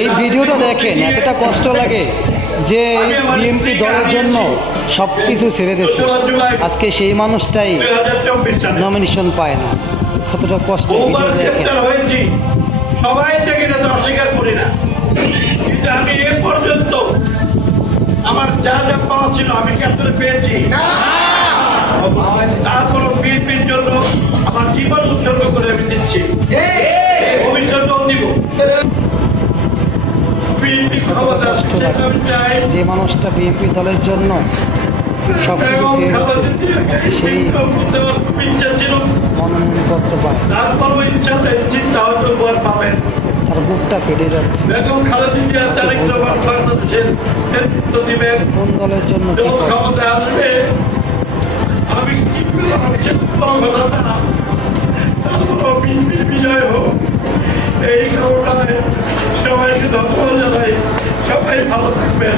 এই ভিডিওটা দেখেন, এতটা কষ্ট লাগে যে বিএনপি দলের জন্য সব কিছু ছেড়ে দিচ্ছে, আজকে সেই মানুষটাই নমিনেশন পায় না। কতটা কষ্ট ভিডিও দেখেন। সবাই থেকে যাতে অস্বীকার করি না, কিন্তু আমি এ পর্যন্ত আমার যা যা পাওয়া ছিল আমি কেন্দ্রে পেয়েছি। তারপরও বিএনপির জন্য আমার জীবন উৎসর্গ করে আমি দিচ্ছি, ভবিষ্যতেও দিব। বিএনপি ক্ষমতা যে মানুষটা বিএনপি দলের জন্য সব কিছু ছেড়ে দিচ্ছে, সেই মনোনয়নপত্র পায়, তারপরও ইচ্ছাতে চিন্তা হয়তো পাবেন। তার বুকটা ফেটে যাচ্ছে। বেগম খালেদা জিয়া তারেক রহমান বাংলাদেশের নেতৃত্ব দিবেন, কোন দলের জন্য কি করে? ক্ষমতা আসবে আমি কি করলাম বড় কথা না, তারপরও বিএনপির বিজয় হোক এই কারণে সবাইকে ধন্যবাদ জানাই। সবাই ভালো থাকবেন।